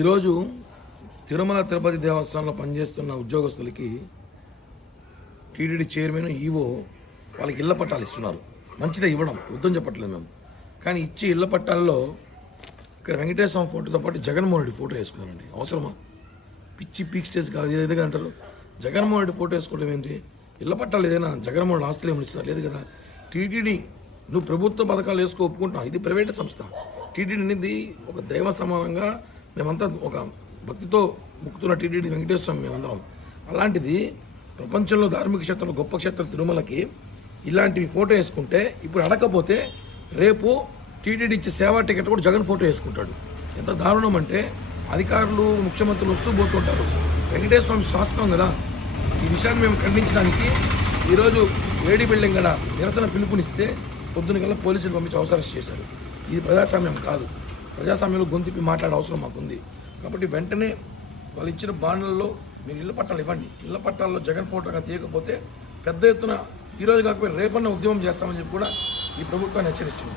ఈరోజు తిరుమల తిరుపతి దేవస్థానంలో పనిచేస్తున్న ఉద్యోగస్తులకి టీటీడీ చైర్మన్ ఈవో వాళ్ళకి ఇళ్ల పట్టాలు ఇస్తున్నారు. మంచిదే, ఇవ్వడం వద్దని చెప్పట్లేదు మేము. కానీ ఇచ్చే ఇళ్ల పట్టాల్లో ఇక్కడ వెంకటేశ్వర ఫోటోతో పాటు జగన్మోహన్ రెడ్డి ఫోటో వేసుకున్నారండి. అవసరమా? పిచ్చి పీక్ స్టేజ్ కాదు, ఏదైనా అంటారు. జగన్మోహన్ రెడ్డి ఫోటో వేసుకోవడం ఏంటి? ఇళ్ల పట్టాలు ఏదైనా జగన్మోహన్ ఆస్తులు ఏమి ఇస్తారు? లేదు కదా. టీటీడీ నువ్వు ప్రభుత్వ పథకాలు వేసుకో ఒప్పుకుంటున్నావు, ఇది ప్రైవేట్ సంస్థ. టీటీడీ అనేది ఒక దైవ సమానంగా మేమంతా ఒక భక్తితో ముక్కుతున్న టీటీడీ వెంకటేశ్వర స్వామి మేమందరం. అలాంటిది ప్రపంచంలో ధార్మిక క్షేత్రంలో గొప్ప క్షేత్రం తిరుమలకి ఇలాంటివి ఫోటో వేసుకుంటే ఇప్పుడు అడగకపోతే రేపు టీటీడీ ఇచ్చే సేవా టికెట్ కూడా జగన్ ఫోటో వేసుకుంటాడు. ఎంత దారుణం అంటే అధికారులు ముఖ్యమంత్రులు వస్తూ పోతుంటారు. వెంకటేశ్వర స్వామి శాస్త్రం కదా. ఈ విషయాన్ని మేము ఖండించడానికి ఈరోజు వేడి బిల్డింగ్ గల నిరసన పిలుపునిస్తే పొద్దున కల్లా పోలీసులు పంపించి అరెస్ట్ చేశారు. ఇది ప్రజాస్వామ్యం కాదు. ప్రజాస్వామ్యంలో గొంతుపి మాట్లాడే అవసరం మాకుంది. కాబట్టి వెంటనే వాళ్ళు ఇచ్చిన బాండ్లలో మీరు ఇళ్ల పట్టాలు ఇవ్వండి. ఇళ్ల పట్టాల్లో జగన్ ఫోటోగా తీయకపోతే పెద్ద ఎత్తున ఈరోజు కాకపోతే రేపన్న ఉద్యమం చేస్తామని చెప్పి కూడా ఈ ప్రభుత్వాన్ని హెచ్చరిస్తుంది.